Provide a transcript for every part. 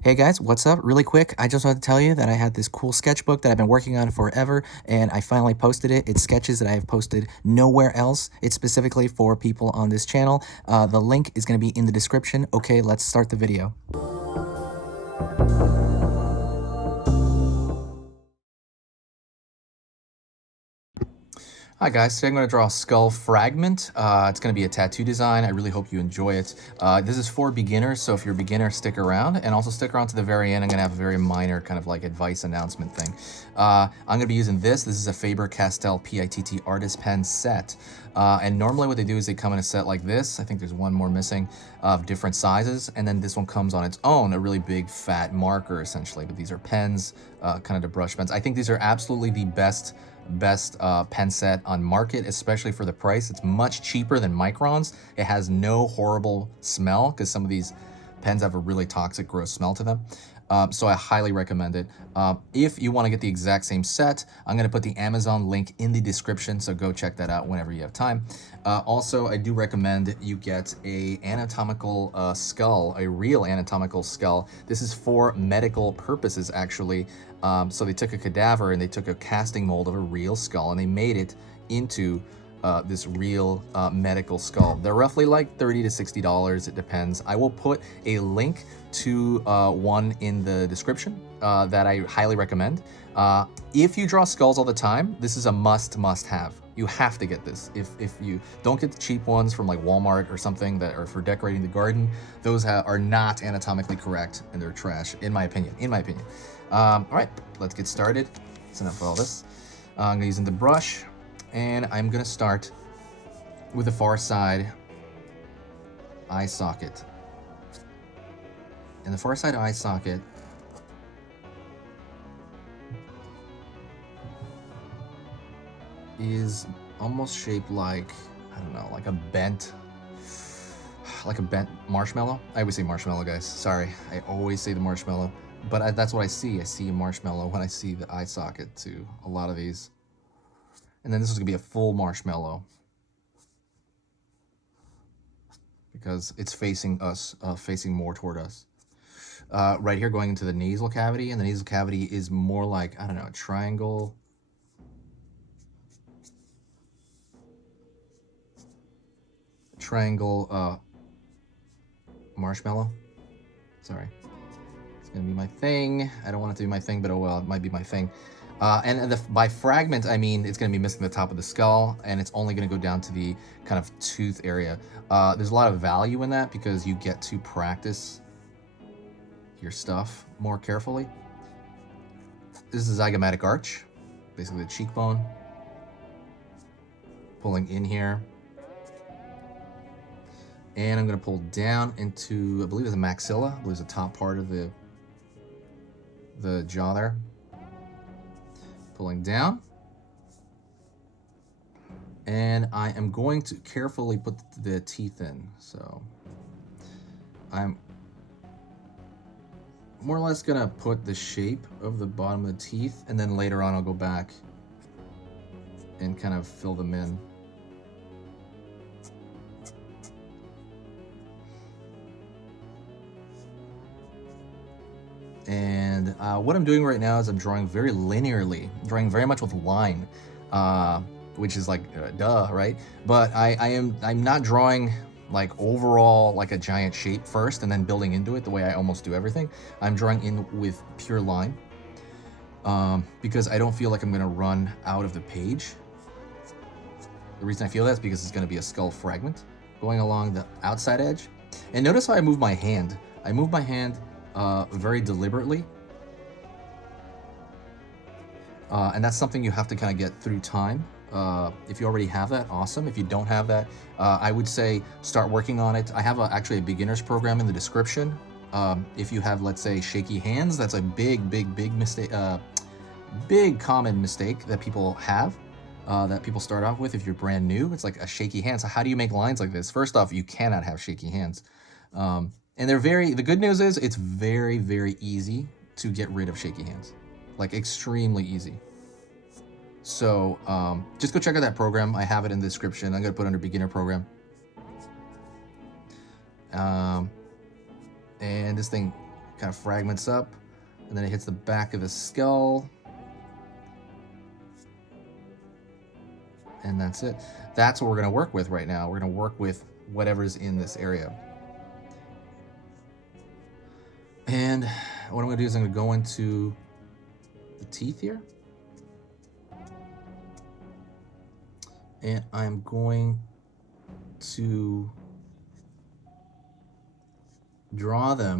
Hey guys, what's up? Really quick, I just wanted to tell you that I had this cool sketchbook that I've been working on forever, and I finally posted it. It's sketches that I have posted nowhere else. It's specifically for people on this channel. The link is going to be in the description. Okay, let's start the video. Hi guys, today I'm going to draw a skull fragment. It's going to be a tattoo design. I really hope you enjoy it. This is for beginners, so if you're a beginner, stick around, and also stick around to the very end. I'm going to have a very minor kind of like advice announcement thing. I'm going to be using this. This is a Faber-Castell PITT artist pen set. And normally what they do is they come in a set like this. I think there's one more missing of different sizes. And then this one comes on its own, a really big fat marker essentially. But these are pens, kind of the brush pens. I think these are absolutely the best pen set on market, especially for the price. It's much cheaper than Micron's. It has no horrible smell because some of these pens have a really toxic, gross smell to them. So I highly recommend it. If you want to get the exact same set, I'm going to put the Amazon link in the description, so go check that out whenever you have time. Also, I do recommend you get a anatomical skull, a real anatomical skull. This is for medical purposes, actually. So they took a cadaver and they took a casting mold of a real skull and they made it into this real medical skull. They're roughly like $30 to $60. It depends. I will put a link to one in the description that I highly recommend. If you draw skulls all the time, this is a must have. You have to get this. If you don't get the cheap ones from like Walmart or something that are for decorating the garden, those are not anatomically correct and they're trash, in my opinion. All right, let's get started. That's enough of all this. I'm gonna using the brush, and I'm gonna start with the far side eye socket. And the far side eye socket is almost shaped like, I don't know, like a bent marshmallow. I always say marshmallow, guys. Sorry, I always say the marshmallow. But that's what I see. I see a marshmallow when I see the eye socket to a lot of these. And then this is gonna be a full marshmallow because it's facing us, facing more toward us. Right here going into the nasal cavity, and the nasal cavity is more like, I don't know, a triangle. Marshmallow. Sorry. It's gonna be my thing. I don't want it to be my thing, but oh well, it might be my thing. And by fragment, I mean it's gonna be missing the top of the skull, and it's only gonna go down to the kind of tooth area. There's a lot of value in that because you get to practice your stuff more carefully. This is a zygomatic arch, basically the cheekbone. Pulling in here. And I'm gonna pull down into, I believe it's a maxilla, I believe it's the top part of the jaw there. Pulling down. And I am going to carefully put the teeth in. So I'm more or less gonna put the shape of the bottom of the teeth, and then later on I'll go back and kind of fill them in. And what I'm doing right now is I'm drawing very linearly, drawing very much with line, which is like duh, right? But I'm not drawing like overall like a giant shape first and then building into it the way I almost do everything. I'm drawing in with pure line because I don't feel like I'm gonna run out of the page. The reason I feel that is because it's gonna be a skull fragment going along the outside edge. And notice how I move my hand. I move my hand very deliberately. And that's something you have to kind of get through time. If you already have that, awesome. If you don't have that, I would say start working on it. I have actually a beginner's program in the description. If you have, let's say, shaky hands, that's a big mistake, big common mistake that people have, that people start off with if you're brand new. It's like a shaky hand. So how do you make lines like this? First off, you cannot have shaky hands. And the good news is it's very easy to get rid of shaky hands, like extremely easy. So just go check out that program. I have it in the description. I'm gonna put it under beginner program. And this thing kind of fragments up, and then it hits the back of the skull. And that's it. That's what we're going to work with right now. We're going to work with whatever's in this area. And what I'm going to do is I'm going to go into the teeth here. And I'm going to draw them.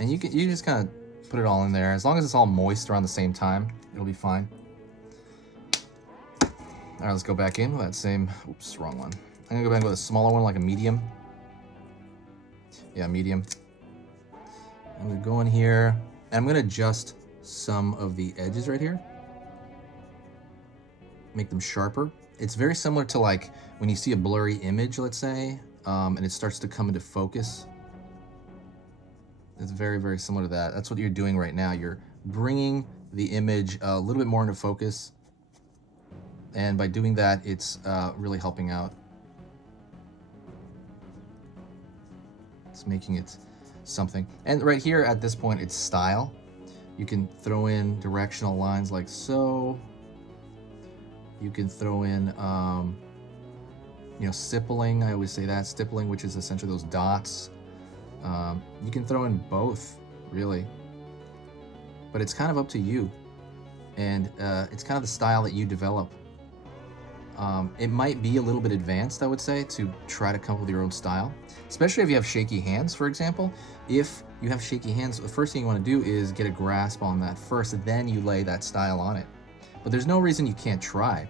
And you just kind of put it all in there. As long as it's all moist around the same time, it'll be fine. All right, let's go back in with that same, oops, wrong one. I'm gonna go back with a smaller one, like a medium. Yeah, medium. I'm gonna go in here, and I'm gonna adjust some of the edges right here. Make them sharper. It's very similar to like when you see a blurry image, let's say, and it starts to come into focus. It's very, very similar to that. That's what you're doing right now. You're bringing the image a little bit more into focus. And by doing that, it's really helping out. It's making it something. And right here at this point, it's style. You can throw in directional lines like so. You can throw in, you know, stippling. I always say that, stippling, which is essentially those dots. You can throw in both, really, but it's kind of up to you, and it's kind of the style that you develop. It might be a little bit advanced, I would say, to try to come up with your own style, especially if you have shaky hands, for example. If you have shaky hands, the first thing you want to do is get a grasp on that first, and then you lay that style on it. But there's no reason you can't try.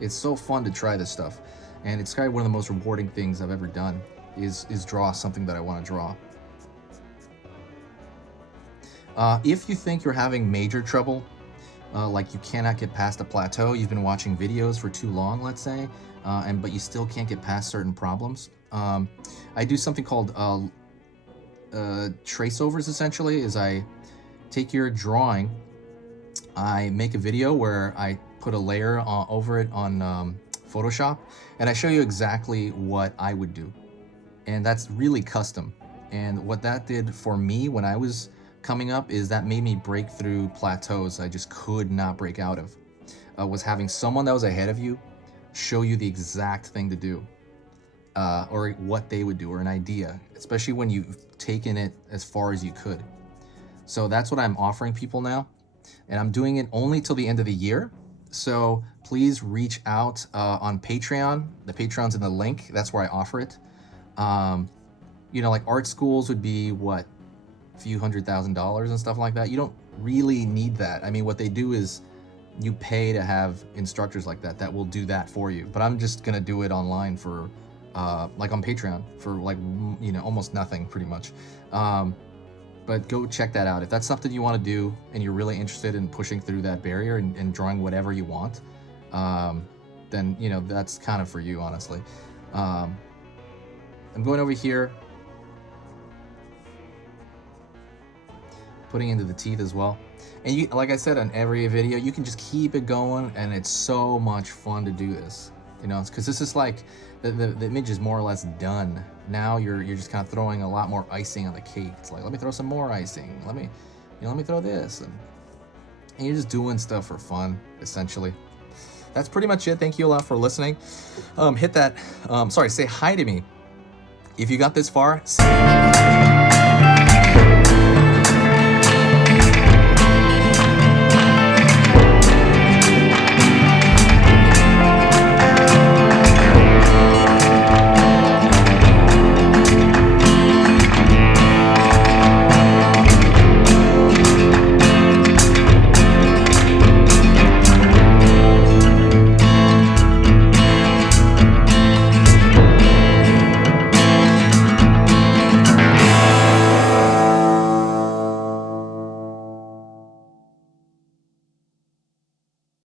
It's so fun to try this stuff, and it's probably one of the most rewarding things I've ever done is draw something that I want to draw. If you think you're having major trouble, like you cannot get past a plateau, you've been watching videos for too long, let's say, but you still can't get past certain problems, I do something called trace overs. Essentially, is I take your drawing, I make a video where I put a layer over it on Photoshop, and I show you exactly what I would do. And that's really custom. And what that did for me when I was coming up is that made me break through plateaus I just could not break out of. Was having someone that was ahead of you show you the exact thing to do, or what they would do, or an idea, especially when you've taken it as far as you could. So that's what I'm offering people now. And I'm doing it only till the end of the year. So please reach out on Patreon. The Patreon's in the link. That's where I offer it. You know, like art schools would be what, a few $100,000 and stuff like that. You don't really need that. I mean, what they do is you pay to have instructors like that will do that for you. But I'm just gonna do it online for like on Patreon for like, you know, almost nothing pretty much. But go check that out. If that's something you want to do and you're really interested in pushing through that barrier and drawing whatever you want, then, you know, that's kind of for you, honestly. I'm going over here. putting into the teeth as well. And you, like I said, on every video, you can just keep it going, and it's so much fun to do this, you know, because this is like, the image is more or less done. Now you're just kind of throwing a lot more icing on the cake. It's like, let me throw some more icing. Let me throw this. And you're just doing stuff for fun, essentially. That's pretty much it. Thank you a lot for listening. Hit that, say hi to me. If you got this far,